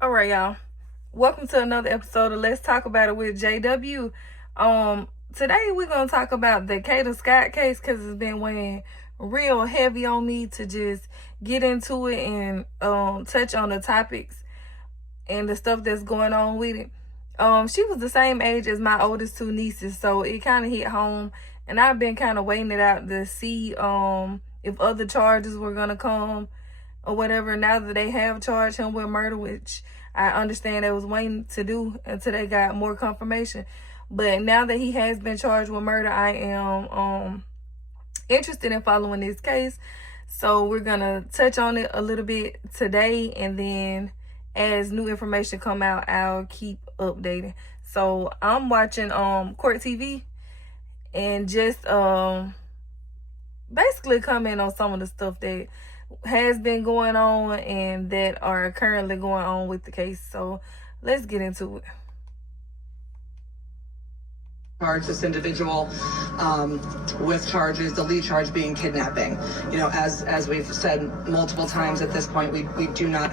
All right, y'all. Welcome to another episode of Let's Talk About It with JW. Today we're gonna talk about the Kada Scott case because it's been weighing real heavy on me to just get into it and touch on the topics and the stuff that's going on with it. She was the same age as my oldest two nieces, so it kind of hit home, and I've been kind of waiting it out to see if other charges were gonna come or whatever. Now that they have charged him with murder, which I understand they was waiting to do until they got more confirmation. But now that he has been charged with murder, I am interested in following this case. So we're gonna touch on it a little bit today, and then as new information come out, I'll keep updating. So I'm watching Court TV and just basically comment on some of the stuff that has been going on and that are currently going on with the case. So let's get into it. Charge this individual with charges, the lead charge being kidnapping. You know, as we've said multiple times at this point, we do not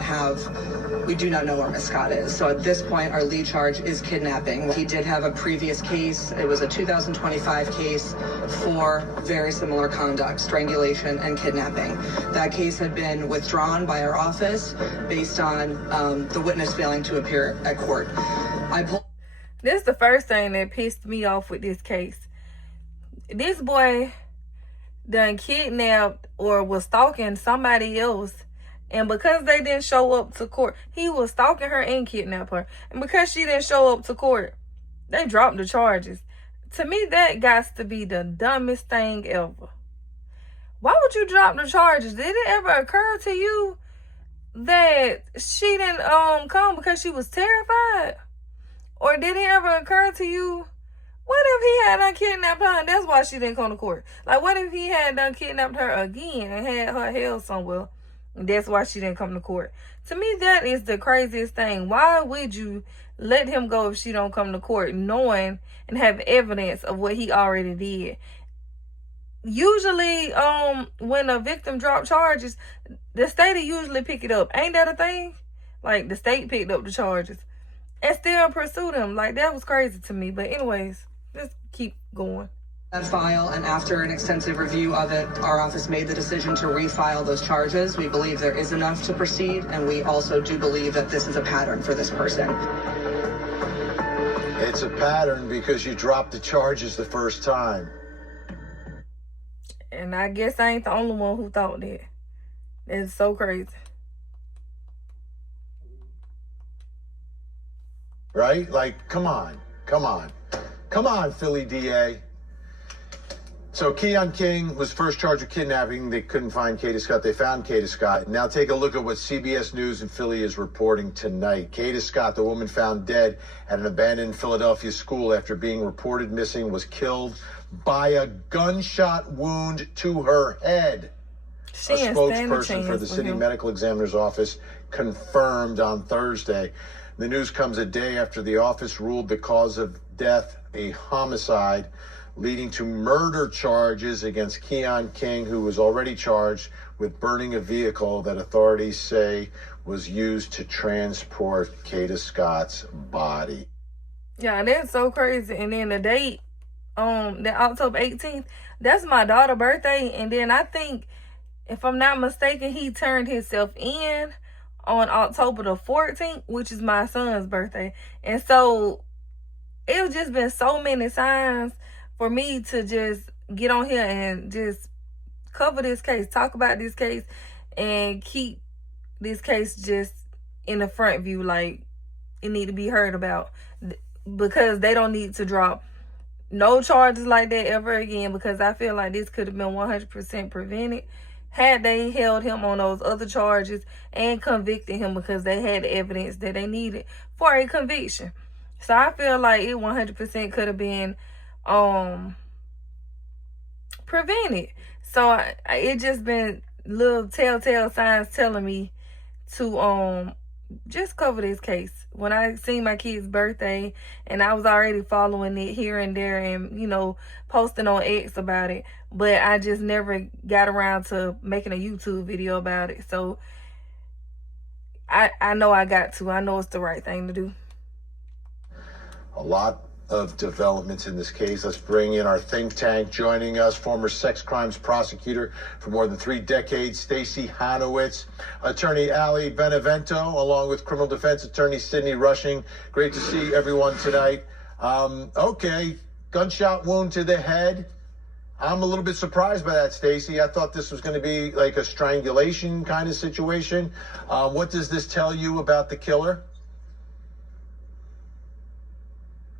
know where Miss Scott is. So at this point, our lead charge is kidnapping. He did have a previous case. It was a 2025 case for very similar conduct, strangulation and kidnapping. That case had been withdrawn by our office based on the witness failing to appear at court. This is the first thing that pissed me off with this case. This boy done kidnapped or was stalking somebody else, and because they didn't show up to court, he was stalking her and kidnapped her. And because she didn't show up to court, they dropped the charges. To me, that got to be the dumbest thing ever. Why would you drop the charges? Did it ever occur to you that she didn't come because she was terrified? Or did it ever occur to you, what if he had done kidnapped her and that's why she didn't come to court? Like, what if he had done kidnapped her again and had her held somewhere and that's why she didn't come to court? To me, that is the craziest thing. Why would you let him go if she don't come to court, knowing and have evidence of what he already did? Usually, when a victim drop charges, the state will usually pick it up. Ain't that a thing? Like, the state picked up the charges and still pursue them. Like, that was crazy to me. But anyways, let's keep going. That file, and after an extensive review of it, our office made the decision to refile those charges. We believe there is enough to proceed, and we also do believe that this is a pattern for this person. It's a pattern because you dropped the charges the first time. And I guess I ain't the only one who thought that. It's so crazy. Right? Like, come on, Philly DA. So Keon King was first charged with kidnapping. They couldn't find Kada Scott. They found Kada Scott. Now take a look at what CBS News in Philly is reporting tonight. Kada Scott, the woman found dead at an abandoned Philadelphia school after being reported missing, was killed by a gunshot wound to her head. A spokesperson for the city medical examiner's office confirmed on Thursday. The news comes a day after the office ruled the cause of death a homicide, leading to murder charges against Keon King, who was already charged with burning a vehicle that authorities say was used to transport Kada Scott's body. Yeah, that's so crazy. And then the date, the October 18th, that's my daughter's birthday. And then I think, if I'm not mistaken, he turned himself in on October the 14th, which is my son's birthday. And so it's just been so many signs for me to just get on here and just cover this case, talk about this case, and keep this case just in the front view. Like, it need to be heard about, because they don't need to drop no charges like that ever again, because I feel like this could have been 100% prevented had they held him on those other charges and convicted him, because they had the evidence that they needed for a conviction. So I feel like it 100% could have been prevented. So it just been little telltale signs telling me to just cover this case. When I seen my kid's birthday, and I was already following it here and there and, you know, posting on X about it, but I just never got around to making a YouTube video about it. So I know I got to. I know it's the right thing to do. A lot of developments in this case. Let's bring in our think tank. Joining us, former sex crimes prosecutor for more than 3 decades, Stacey Hanowitz, attorney Ali Benevento, along with criminal defense attorney Sydney Rushing. Great to see everyone tonight. Okay, gunshot wound to the head. I'm a little bit surprised by that, Stacey. I thought this was going to be like a strangulation kind of situation. What does this tell you about the killer?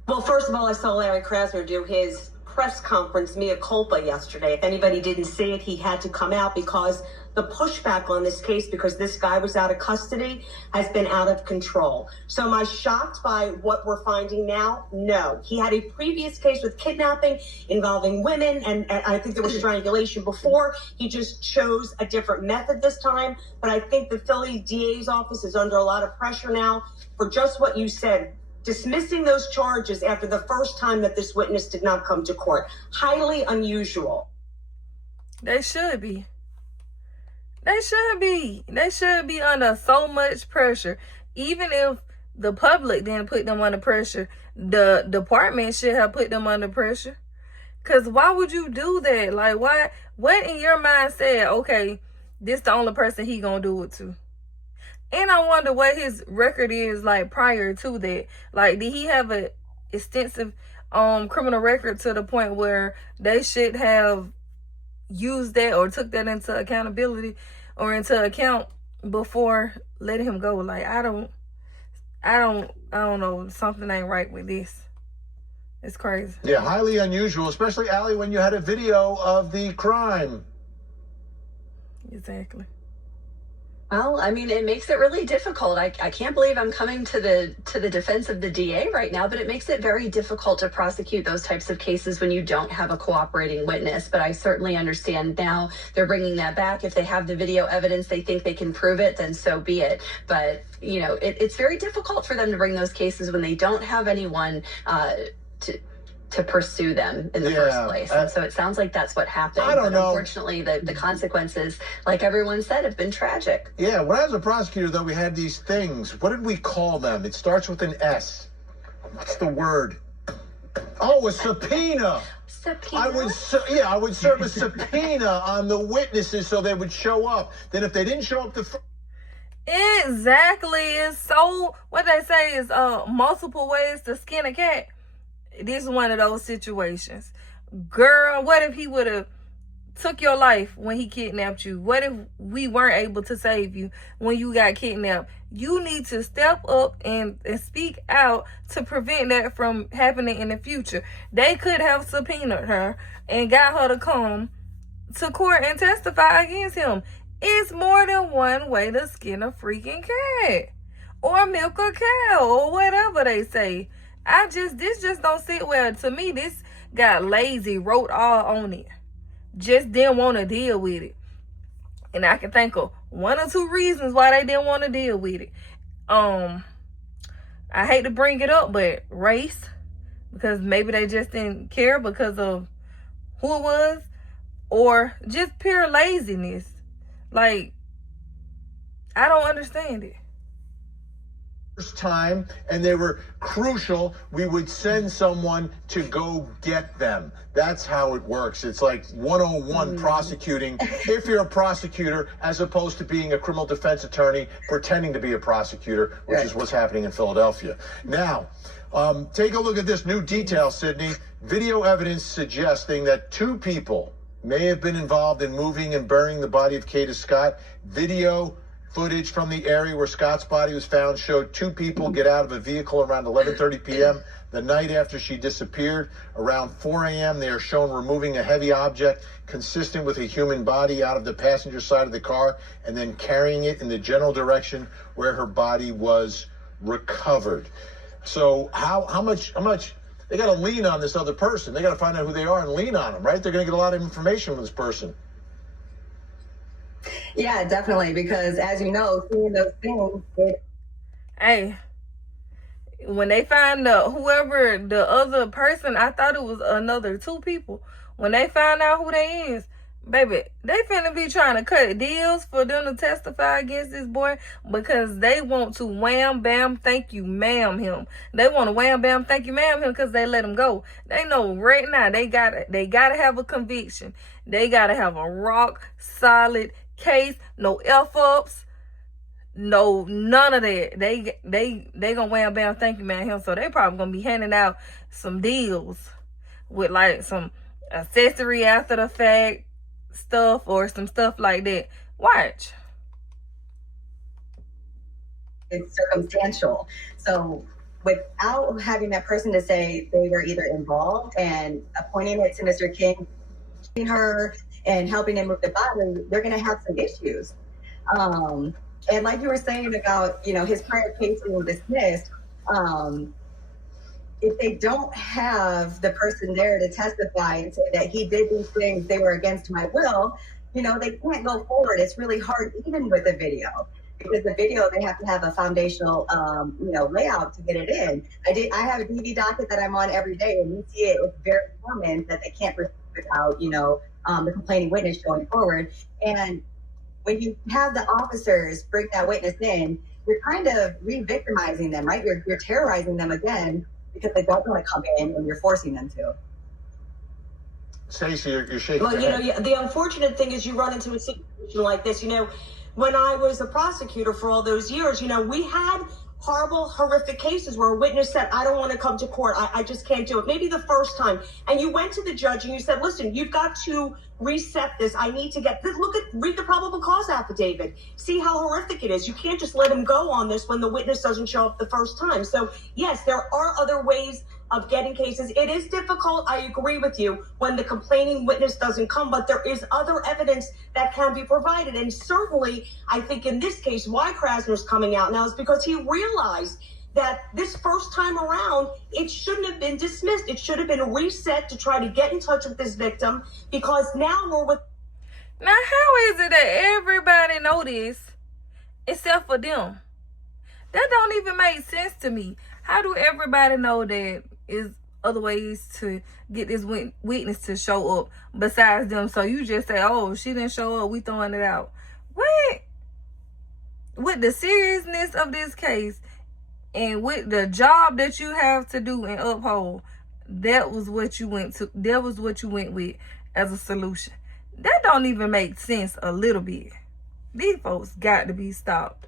Well, first of all, I saw Larry Krasner do his press conference mea culpa yesterday. If anybody didn't see it, he had to come out because the pushback on this case, because this guy was out of custody, has been out of control. So am I shocked by what we're finding now? No. He had a previous case with kidnapping involving women, and I think there was strangulation before. He just chose a different method this time. But I think the Philly DA's office is under a lot of pressure now for just what you said. Dismissing those charges after the first time that this witness did not come to court. Highly unusual. They should be. They should be. They should be under so much pressure. Even if the public didn't put them under pressure, the department should have put them under pressure. Because why would you do that? Like, why? What in your mind said, okay, this the only person he gonna do it to? And I wonder what his record is like prior to that. Like, did he have a extensive criminal record to the point where they should have used that or took that into accountability or into account before letting him go? Like, I don't know. Something ain't right with this. It's crazy. Yeah, highly unusual, especially, Ali, when you had a video of the crime. Exactly. Well, I mean, it makes it really difficult. I can't believe I'm coming to the defense of the DA right now, but it makes it very difficult to prosecute those types of cases when you don't have a cooperating witness. But I certainly understand now they're bringing that back. If they have the video evidence, they think they can prove it, then so be it. But, you know, it's very difficult for them to bring those cases when they don't have anyone to pursue them in the first place. And so it sounds like that's what happened. I don't know. Unfortunately, the consequences, like everyone said, have been tragic. Yeah, when I was a prosecutor, though, we had these things. What did we call them? It starts with an S. What's the word? Oh, a subpoena. Subpoena? I would serve a subpoena on the witnesses so they would show up. Then if they didn't show up Exactly. It's so, what they say is multiple ways to skin a cat. This is one of those situations. Girl, what if he would have took your life when he kidnapped you? What if we weren't able to save you when you got kidnapped? You need to step up and speak out to prevent that from happening in the future. They could have subpoenaed her and got her to come to court and testify against him. It's more than one way to skin a freaking cat or milk a cow or whatever they say. This just don't sit well. To me, this got lazy, wrote all on it. Just didn't want to deal with it. And I can think of 1 or 2 reasons why they didn't want to deal with it. I hate to bring it up, but race. Because maybe they just didn't care because of who it was. Or just pure laziness. Like, I don't understand it. first time and they were crucial, we would send someone to go get them. That's how it works. It's like 101 prosecuting, if you're a prosecutor, as opposed to being a criminal defense attorney pretending to be a prosecutor, which is what's happening in Philadelphia. Now, take a look at this new detail, Sydney. Video evidence suggesting that 2 people may have been involved in moving and burying the body of Kada Scott. Video footage from the area where Scott's body was found showed 2 people get out of a vehicle around 11:30 p.m. the night after she disappeared. Around 4 a.m., they are shown removing a heavy object consistent with a human body out of the passenger side of the car and then carrying it in the general direction where her body was recovered. So how much they got to lean on this other person? They got to find out who they are and lean on them, right? They're going to get a lot of information from this person. Yeah, definitely, because as you know, seeing those things. Hey, when they find whoever the other person, I thought it was another 2 people. When they find out who they is, Baby, they finna be trying to cut deals for them to testify against this boy because they want to wham, bam, thank you, ma'am him. They want to wham, bam, thank you, ma'am him because they let him go. They know right now they gotta have a conviction. They gotta have a rock solid case, no F-ups, no none of that. They gonna wham, bam, thank you, ma'am him. So they probably gonna be handing out some deals with like some accessory after the fact stuff or some stuff like that. Watch. It's circumstantial. So without having that person to say they were either involved and appointing it to Mr. King, her and helping him move the body, they're going to have some issues. And like you were saying about, his prior case being dismissed, if they don't have the person there to testify and say that he did these things, they were against my will, they can't go forward. It's really hard, even with the video, because the video, they have to have a foundational, layout to get it in. I have a DV docket that I'm on every day, and you see it. It's very common that they can't proceed without, the complaining witness going forward. And when you have the officers bring that witness in, you're kind of re-victimizing them, right? You're terrorizing them again, because they don't want to come in and you're forcing them to. Stacey, you're shaking. Well, the unfortunate thing is you run into a situation like this. When I was a prosecutor for all those years, we had horrible, horrific cases where a witness said, I don't want to come to court. I just can't do it. Maybe the first time. And you went to the judge and you said, listen, you've got to reset this. I need to get this. Read the probable cause affidavit. See how horrific it is. You can't just let him go on this when the witness doesn't show up the first time. So yes, there are other ways of getting cases. It is difficult. I agree with you when the complaining witness doesn't come, but there is other evidence that can be provided. And certainly, I think in this case, why Krasner's coming out now is because he realized that this first time around, it shouldn't have been dismissed. It should have been reset to try to get in touch with this victim, because now we're with. Now, how is it that everybody know this except for them? That don't even make sense to me. How do everybody know that is other ways to get this witness to show up besides them? So you just say, oh, she didn't show up, we throwing it out. What? With the seriousness of this case and with the job that you have to do and uphold, that was what you went to. That was what you went with as a solution. That don't even make sense a little bit. These folks got to be stopped.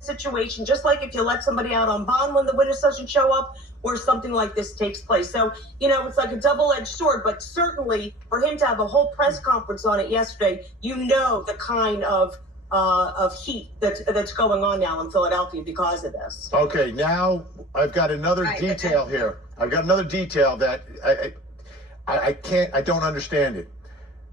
Situation, just like if you let somebody out on bond when the witness doesn't show up, or something like this takes place. So, it's like a double-edged sword, but certainly for him to have a whole press conference on it yesterday, the kind of heat that's going on now in Philadelphia because of this. Okay, now I've got another detail here. I've got another detail that I don't understand it.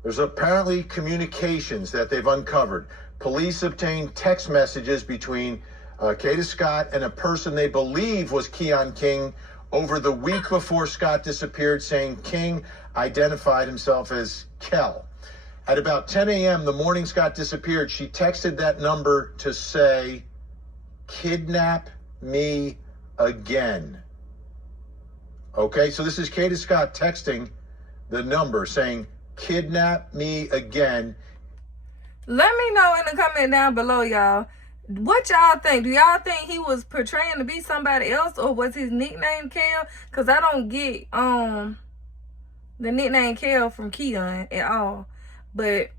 There's apparently communications that they've uncovered. Police obtained text messages between Kada Scott and a person they believe was Keon King over the week before Scott disappeared, saying King identified himself as Kel. At about 10 a.m., the morning Scott disappeared, she texted that number to say, kidnap me again. Okay, so this is Kada Scott texting the number saying, kidnap me again. Let me know in the comment down below, y'all. What y'all think? Do y'all think he was portraying to be somebody else, or was his nickname Kel? Because I don't get the nickname Kel from Keon at all. But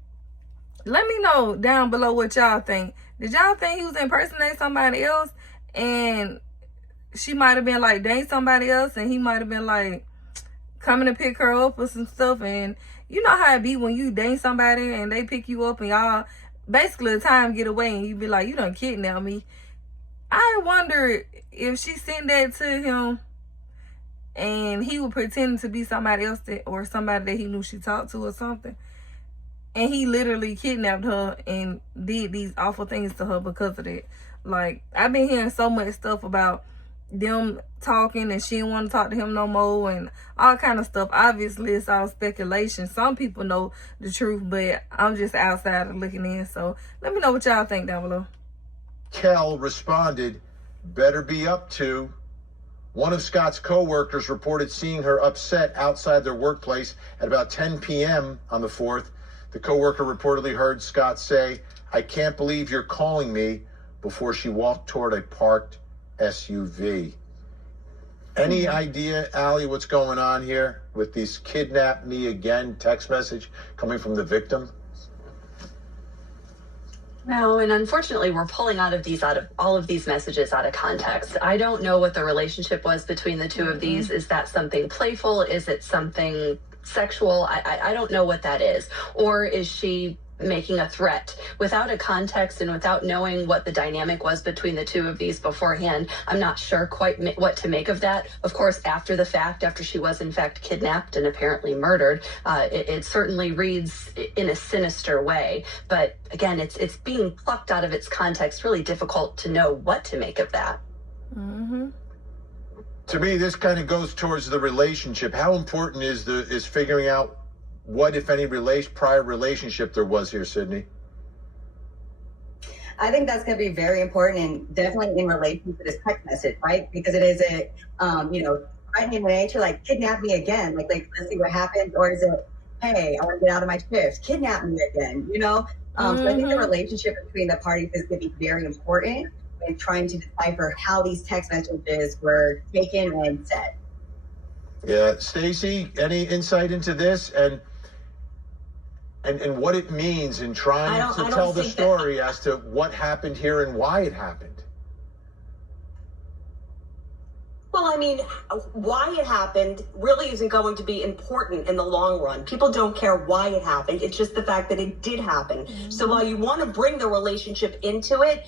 let me know down below what y'all think. Did y'all think he was impersonating somebody else, and she might have been like dating somebody else, and he might have been like coming to pick her up or some stuff? And you know how it be when you date somebody and they pick you up and y'all basically the time get away and you be like, you done kidnapped me. I wonder if she sent that to him and he would pretend to be somebody else or somebody that he knew she talked to or something. And he literally kidnapped her and did these awful things to her because of that. Like, I've been hearing so much stuff about them talking and she didn't want to talk to him no more and all kind of stuff. Obviously, it's all speculation. Some people know the truth, but I'm just outside looking in. So let me know what y'all think down below. Kel responded, better be up to. One of Scott's co-workers reported seeing her upset outside their workplace at about 10 p.m. on the 4th. The coworker reportedly heard Scott say, "I can't believe you're calling me," before she walked toward a parked SUV. Any idea, Allie, what's going on here with these "kidnap me again" text message coming from the victim? No, and unfortunately, we're pulling all of these messages out of context. I don't know what the relationship was between the two of these. Is that something playful? Is it something sexual? I don't know what that is. Or is she making a threat without a context and without knowing what the dynamic was between the two of these beforehand? I'm not sure quite what to make of that. Of course, after the fact, after she was in fact kidnapped and apparently murdered, it certainly reads in a sinister way. But again, it's being plucked out of its context. Really difficult to know what to make of that. Mm-hmm. To me, this kind of goes towards the relationship. How important is figuring out what, if any, prior relationship there was here, Sydney? I think that's going to be very important, and definitely in relation to this text message, right? Because it is a, threatening nature, like kidnap me again, like let's see what happens, or is it, hey, I want to get out of my shift, kidnap me again, So I think the relationship between the parties is going to be very important in trying to decipher how these text messages were taken and said. Yeah, Stacey, any insight into this and what it means in trying to tell the story as to what happened here and why it happened? Well, I mean, why it happened really isn't going to be important in the long run. People don't care why it happened. It's just the fact that it did happen. So while you want to bring the relationship into it,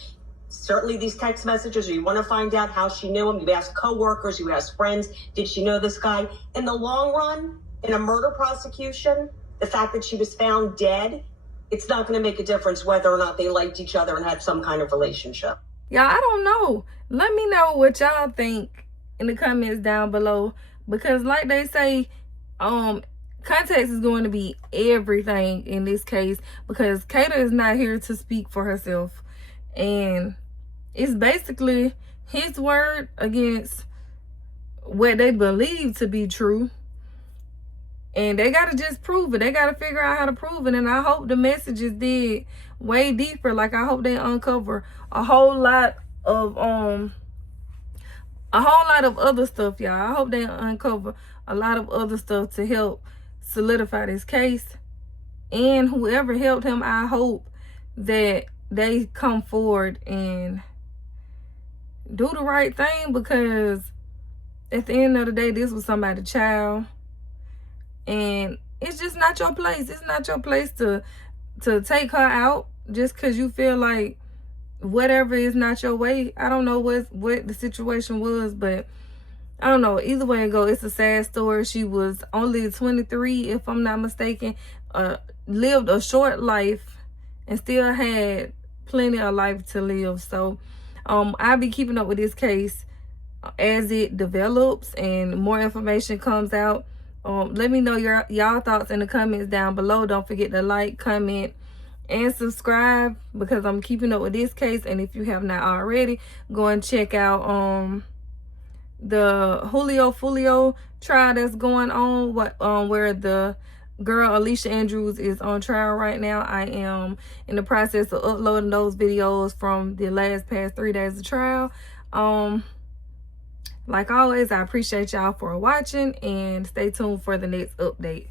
certainly these text messages, or you want to find out how she knew him, you ask coworkers, you ask friends, did she know this guy? In the long run, in a murder prosecution, the fact that she was found dead, it's not going to make a difference whether or not they liked each other and had some kind of relationship. Y'all, I don't know. Let me know what y'all think in the comments down below, because like they say, context is going to be everything in this case, because Kada is not here to speak for herself, and it's basically his word against what they believe to be true, and they gotta just prove it. They gotta figure out how to prove it. And I hope the messages dig way deeper. Like, I hope they uncover a whole lot of other stuff, y'all. I hope they uncover a lot of other stuff to help solidify this case. And whoever helped him, I hope that they come forward and do the right thing, because at the end of the day, this was somebody's child, and it's just not your place. It's not your place to take her out just because you feel like whatever is not your way. I don't know what the situation was, but I don't know. Either way it go, it's a sad story. She was only 23, if I'm not mistaken, lived a short life and still had plenty of life to live. So I'll be keeping up with this case as it develops and more information comes out. Let me know y'all thoughts in the comments down below. Don't forget to like, comment, and subscribe, because I'm keeping up with this case. And if you have not already, go and check out the Julio Fulio trial that's going on, where the girl Alicia Andrews is on trial right now. I am in the process of uploading those videos from the past 3 days of trial. Like always, I appreciate y'all for watching, and stay tuned for the next update.